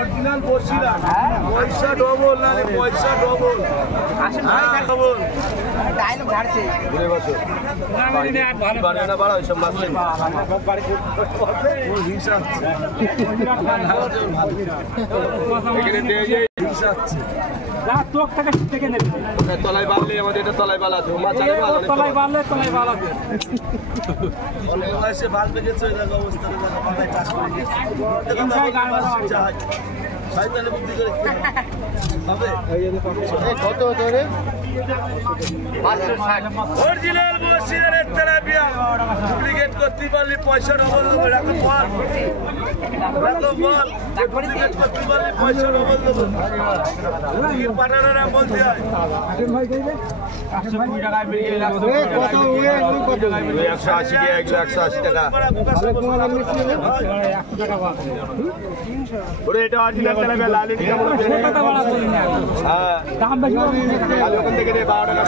Original বসি না, পয়সা ডবল না রে, পয়সা ডবল। ডবল ডায়লগ ঝাড়ছে ঘুরে বসো বাড়ে না বাড়া ওইসব মাছ তলায় বাড়লে আমাদের এটা তলায় বাল আছে, তলায় বাড়লে তলায় বাল আছে। অনেক বয়সে বাল পেকেছে ওই জায়গা অবস্থা মাথায় চাষ করে গেছে শয়তানের বুদ্ধি করে হবে। কত ধরে অরিজিনাল বসিরের তেলাপিয়া ডুপ্লিকেট করতে পারলে পয়সা ডবল দেবো। এরকম বল ডুপ্লিকেট করতে পারলে পয়সা ডবল দেবো। পাঠানোরা বলতে হয় 180 টাকা, 180 টাকা। ওরে এটা অরিজিনাল তেলাপিয়া লালি দিকে বলে দেন। হ্যাঁ দাম বেশি ওখান থেকে 12 টাকা